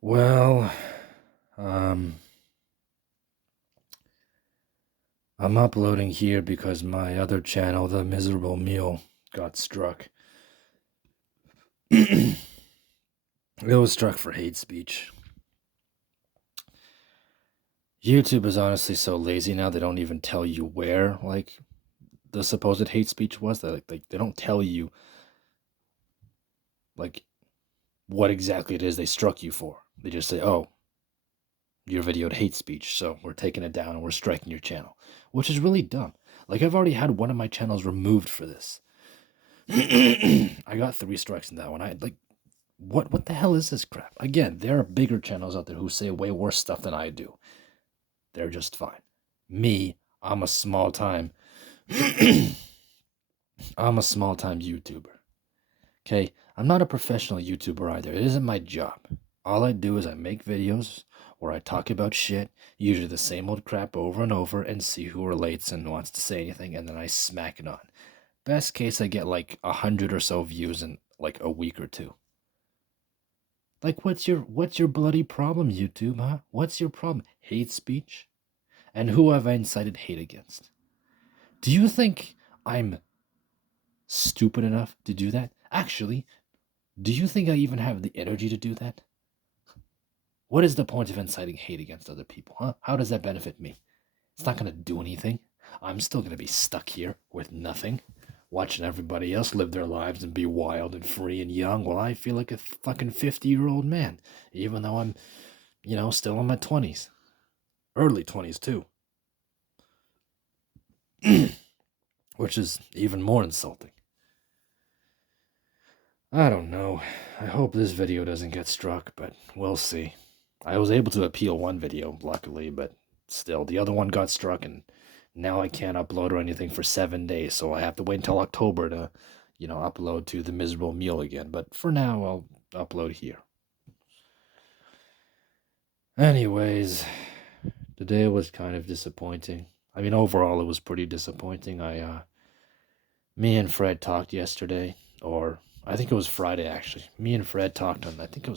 Well, um, I'm uploading here because my other channel, The Miserable Meal, got struck. It was struck for hate speech. YouTube is honestly so lazy now they don't even tell you where the supposed hate speech was. They don't tell you like what exactly it is they struck you for. They just say, "Oh, your video had hate speech, so we're taking it down and we're striking your channel," which is really dumb. Like I've already had one of my channels removed for this. I got 3 strikes in that one. I like what the hell is this crap? Again, there are bigger channels out there who say way worse stuff than I do. They're just fine. Me, I'm a small time I'm a small time YouTuber. Okay? I'm not a professional YouTuber either. It isn't my job. All I do is I make videos where I talk about shit, usually the same old crap over and over, and see who relates and wants to say anything, and then I smack it on. Best case, I get like 100 or so views in like a week or two. Like, what's your bloody problem, YouTube, huh? What's your problem? Hate speech? And who have I incited hate against? Do you think I'm stupid enough to do that? Actually, do you think I even have the energy to do that? What is the point of inciting hate against other people, huh? How does that benefit me? It's not going to do anything. I'm still going to be stuck here with nothing, watching everybody else live their lives and be wild and free and young while I feel like a fucking 50-year-old man, even though I'm, still in my 20s. Early 20s, too. Which is even more insulting. I don't know. I hope this video doesn't get struck, but we'll see. I was able to appeal one video, luckily, but still, the other one got struck, and now I can't upload or anything for 7 days, so I have to wait until October to, upload to The Miserable Meal again. But for now, I'll upload here. Anyways, today was kind of disappointing. I mean, overall, it was pretty disappointing. Me and Fred talked yesterday, or I think it was Friday actually. Me and Fred talked on, I think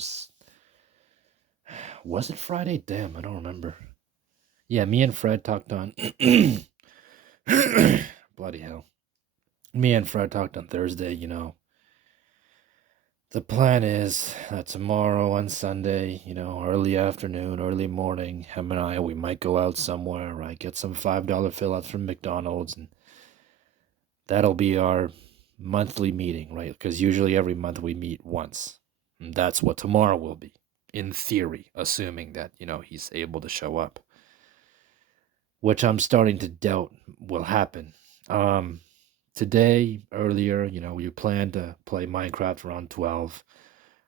was it Friday? Damn, I don't remember. Yeah, me and Fred talked on, bloody hell. Me and Fred talked on Thursday, The plan is that tomorrow on Sunday, early afternoon, early morning, him and we might go out somewhere, right? Get some $5 fill outs from McDonald's, and that'll be our monthly meeting, right? Because usually every month we meet once. And that's what tomorrow will be, in theory, assuming that, he's able to show up, which I'm starting to doubt will happen. Today, earlier, we planned to play Minecraft around 12,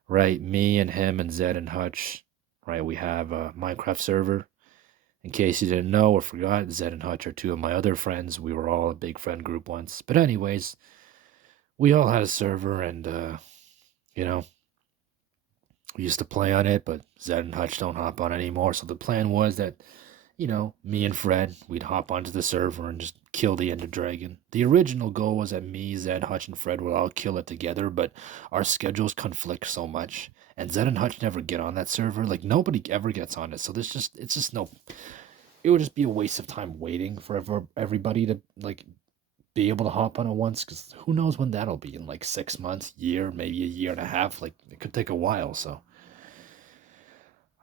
right? Me and him and Zed and Hutch, right? We have a Minecraft server. In case you didn't know or forgot, Zed and Hutch are 2 of my other friends. We were all a big friend group once. But anyways, we all had a server, and you know, we used to play on it, but Zed and Hutch don't hop on anymore. So the plan was that, me and Fred, we'd hop onto the server and just kill the Ender Dragon. The original goal was that me, Zed, Hutch, and Fred would all kill it together, but our schedules conflict so much. And Zed and Hutch never get on that server. Like nobody ever gets on it. So it's just no, it would just be a waste of time waiting for everybody to like be able to hop on it once, because who knows when that'll be, in like 6 months, year, maybe a year and a half. Like it could take a while. So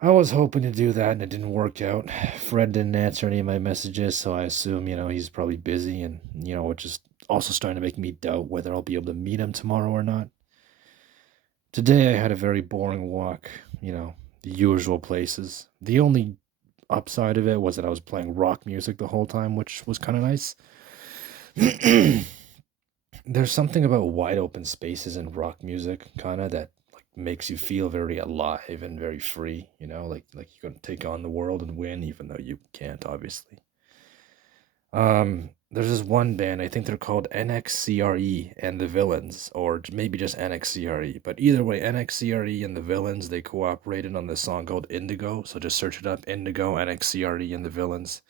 I was hoping to do that and it didn't work out. Fred didn't answer any of my messages, so I assume, he's probably busy, and, which is also starting to make me doubt whether I'll be able to meet him tomorrow or not. Today I had a very boring walk, the usual places. The only upside of it was that I was playing rock music the whole time, which was kind of nice. There's something about wide open spaces and rock music kind of that like makes you feel very alive and very free, like you're gonna take on the world and win, even though you can't, obviously. There's this one band, I think they're called NXCRE and the Villains, or maybe just NXCRE, but either way, NXCRE and the Villains, they cooperated on this song called Indigo, so just search it up, Indigo, NXCRE and the Villains.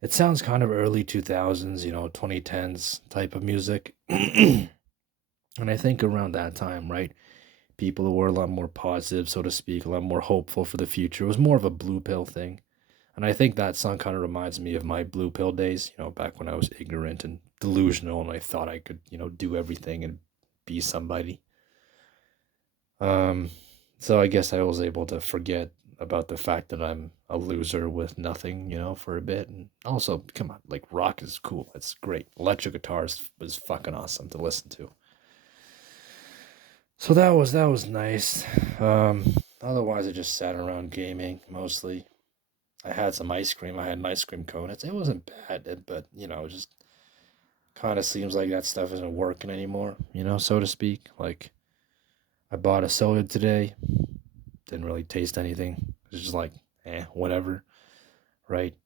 It sounds kind of early 2000s, 2010s type of music. And I think around that time, right, people who were a lot more positive, so to speak, a lot more hopeful for the future. It was more of a blue pill thing. And I think that song kind of reminds me of my blue pill days, back when I was ignorant and delusional and I thought I could, do everything and be somebody. Um, so I guess I was able to forget about the fact that I'm a loser with nothing, for a bit. And also, come on, like rock is cool. It's great. Electric guitars was fucking awesome to listen to. So that was nice. Otherwise I just sat around gaming mostly. I had some ice cream. I had an ice cream cone. It wasn't bad, but it just kind of seems like that stuff isn't working anymore, so to speak. Like I bought a soda today, didn't really taste anything. It's just like, whatever, right?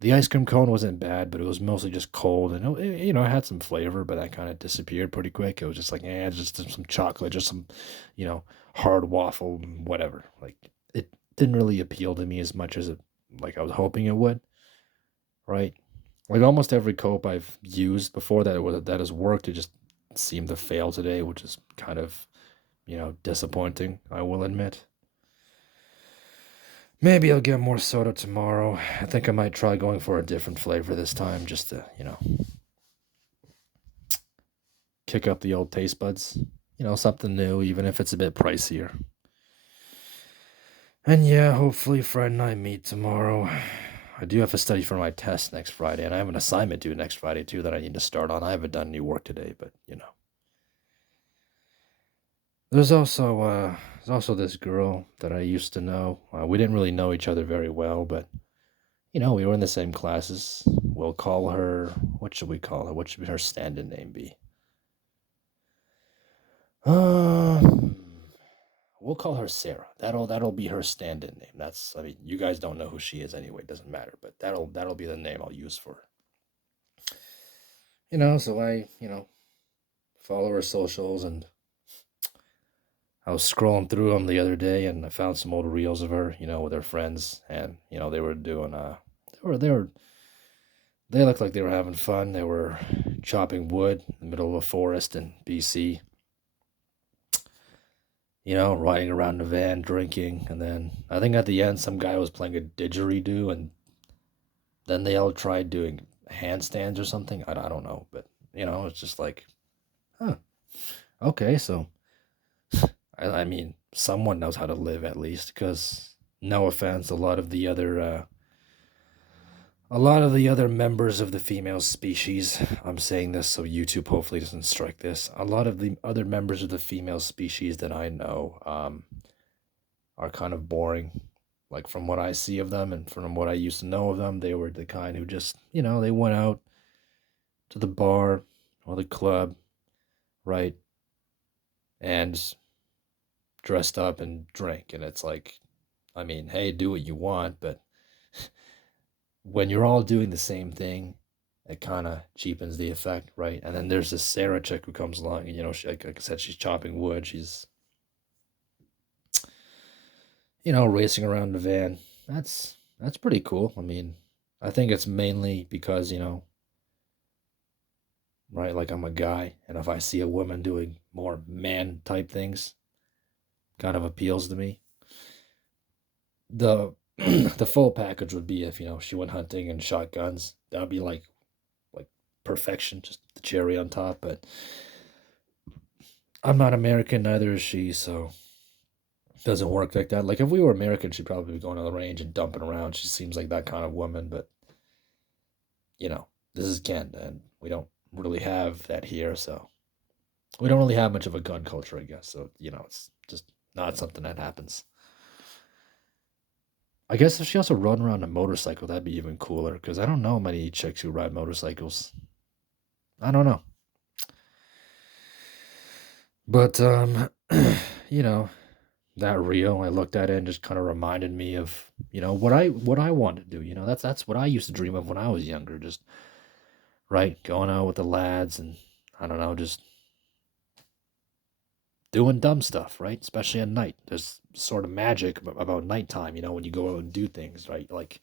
The ice cream cone wasn't bad, but it was mostly just cold, and it had some flavor, but that kind of disappeared pretty quick. It was just like, just some chocolate, just some, hard waffle, whatever. Like it didn't really appeal to me as much as like I was hoping it would, right? Like almost every cope I've used before that has worked, it just seemed to fail today, which is kind of disappointing. I will admit. Maybe I'll get more soda tomorrow. I think I might try going for a different flavor this time, just to kick up the old taste buds. Something new, even if it's a bit pricier. And yeah, hopefully Fred and I meet tomorrow. I do have to study for my test next Friday, and I have an assignment due next Friday too that I need to start on. I haven't done any work today, but there's also this girl that I used to know. We didn't really know each other very well, but we were in the same classes. We'll call her. What should we call her? What should her stand-in name be? Um, we'll call her Sarah. That'll be her stand-in name. I mean, you guys don't know who she is anyway. It doesn't matter. But that'll be the name I'll use for her. So I follow her socials, and I was scrolling through them the other day, and I found some old reels of her, with her friends, and they were doing they looked like they were having fun. They were chopping wood in the middle of a forest in BC, riding around in a van, drinking, and then I think at the end some guy was playing a didgeridoo, and then they all tried doing handstands or something. I don't know, but it's just like, huh, okay, so I mean, someone knows how to live at least, because no offense, a lot of the other members of the female species, I'm saying this so YouTube hopefully doesn't strike this. A lot of the other members of the female species that I know are kind of boring. Like from what I see of them and from what I used to know of them, they were the kind who just, they went out to the bar or the club, right? And dressed up and drank. And it's like, I mean, hey, do what you want, but when you're all doing the same thing, it kind of cheapens the effect, right? And then there's this Sarah chick who comes along, and she, like I said, she's chopping wood. She's racing around the van. That's pretty cool. I mean, I think it's mainly because right, like I'm a guy, and if I see a woman doing more man type things, kind of appeals to me. The the full package would be if she went hunting and shot guns. That would be like perfection, just the cherry on top. But I'm not American, neither is she, so it doesn't work like that. Like if we were American, she'd probably be going to the range and dumping around. She seems like that kind of woman, but this is Canada, and we don't really have that here, so we don't really have much of a gun culture, I guess. So it's just not something that happens. I guess if she also rode around a motorcycle, that'd be even cooler. Because I don't know many chicks who ride motorcycles. I don't know, but you know, that reel, I looked at it and just kind of reminded me of what I wanted to do. That's what I used to dream of when I was younger. Just right, going out with the lads, and I don't know, just doing dumb stuff, right? Especially at night. There's sort of magic about nighttime, when you go out and do things, right? Like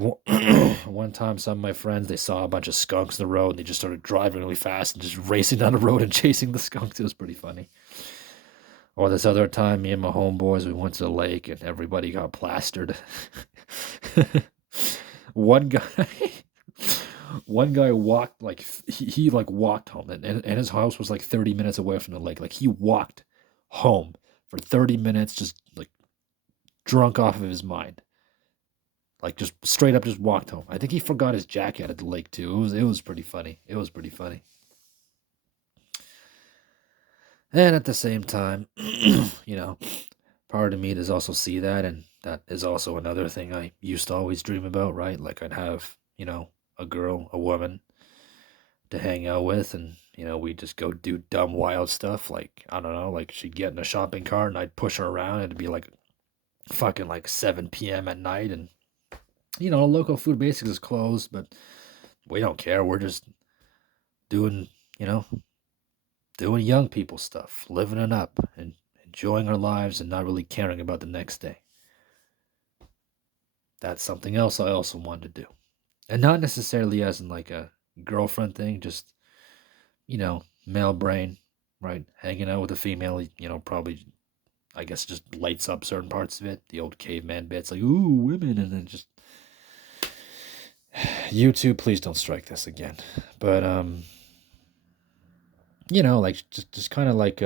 one time, some of my friends, they saw a bunch of skunks in the road, and they just started driving really fast and just racing down the road and chasing the skunks. It was pretty funny. Or this other time, me and my homeboys, we went to the lake and everybody got plastered. One guy, one guy walked like he like walked home, and his house was like 30 minutes away from the lake. Like he walked home for 30 minutes, just like drunk off of his mind. Like just straight up just walked home. I think he forgot his jacket at the lake too. It was pretty funny. It was pretty funny. And at the same time, you know, part of me does also see that, and that is also another thing I used to always dream about, right? Like I'd have, a girl, a woman to hang out with, and we just go do dumb wild stuff. Like I don't know, like she'd get in a shopping cart and I'd push her around, and it'd be like fucking like 7 p.m. at night, and local food basics is closed, but we don't care. We're just doing, you know, doing young people stuff, living it up and enjoying our lives and not really caring about the next day. That's something else I also want to do. And not necessarily as in like a girlfriend thing, just, male brain, right? Hanging out with a female, probably, I guess, just lights up certain parts of it. The old caveman bits, like, ooh, women, and then just. YouTube, please don't strike this again. But, like, just kind of like,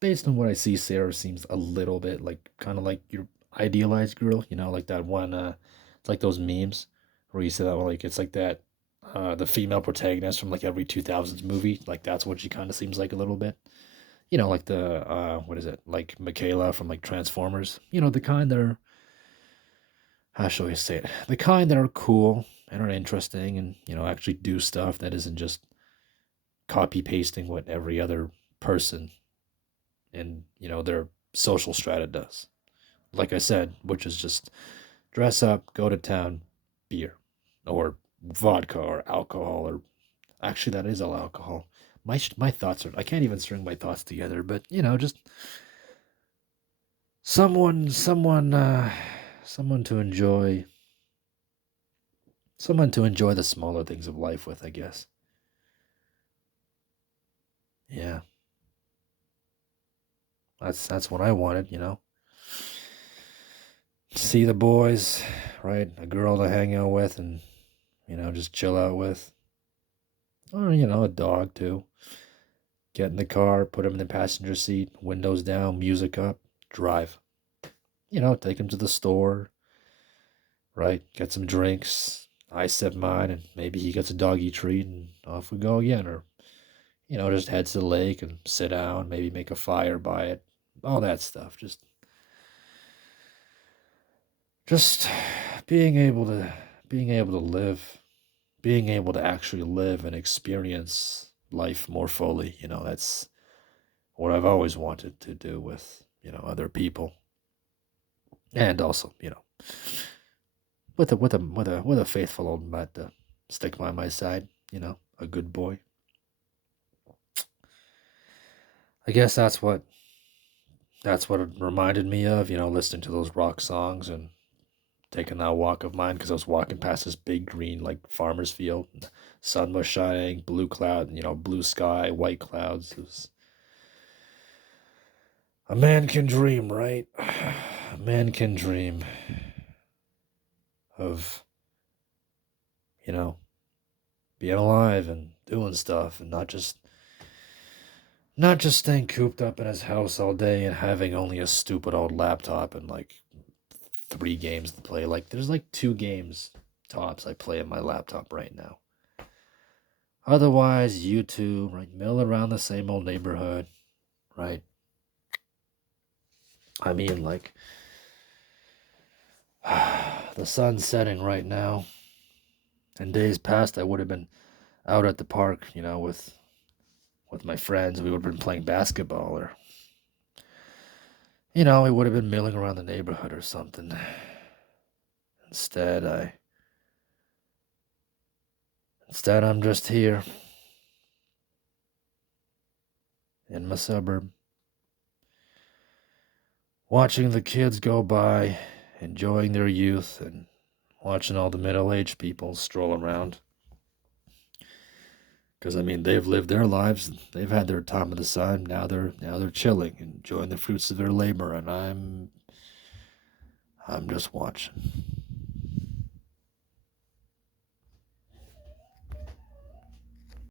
based on what I see, Sarah seems a little bit like kind of like your idealized girl, like that one. It's like those memes where you say that, like, it's like that, the female protagonist from like every 2000s movie. Like, that's what she kind of seems like a little bit. Like the, what is it? Like Michaela from like Transformers. The kind that are, how shall we say it? The kind that are cool and are interesting and, actually do stuff that isn't just copy pasting what every other person in their social strata does. Like I said, which is just dress up, go to town, beer, or vodka or alcohol, or actually that is all alcohol. My thoughts are, I can't even string my thoughts together, but just someone to enjoy, someone to enjoy the smaller things of life with, I guess. Yeah, that's what I wanted. See the boys, right? A girl to hang out with and just chill out with. Or, a dog too. Get in the car, put him in the passenger seat, windows down, music up, drive. Take him to the store, right? Get some drinks. I sip mine, and maybe he gets a doggy treat, and off we go again. Or, just head to the lake and sit down, maybe make a fire by it. All that stuff. Just being able to live, being able to actually live and experience life more fully. That's what I've always wanted to do with, other people. And also, with a faithful old mat to stick by my side, a good boy. I guess that's what it reminded me of, listening to those rock songs and taking that walk of mine, because I was walking past this big green like farmer's field. And the sun was shining, blue cloud, blue sky, white clouds. It was, a man can dream, right? A man can dream of, you know, being alive and doing stuff, and not just staying cooped up in his house all day and having only a stupid old laptop and like 3 games to play. Like there's like 2 games tops I play on my laptop right now. Otherwise, YouTube, right? Mill around the same old neighborhood, right? I mean, like, the sun's setting right now. In days past, I would have been out at the park, with my friends. We would have been playing basketball, or we would have been milling around the neighborhood or something. Instead, I instead I'm just here in my suburb, watching the kids go by, enjoying their youth, and watching all the middle-aged people stroll around. Because I mean, they've lived their lives, they've had their time in the sun. Now they're chilling, enjoying the fruits of their labor, and I'm just watching.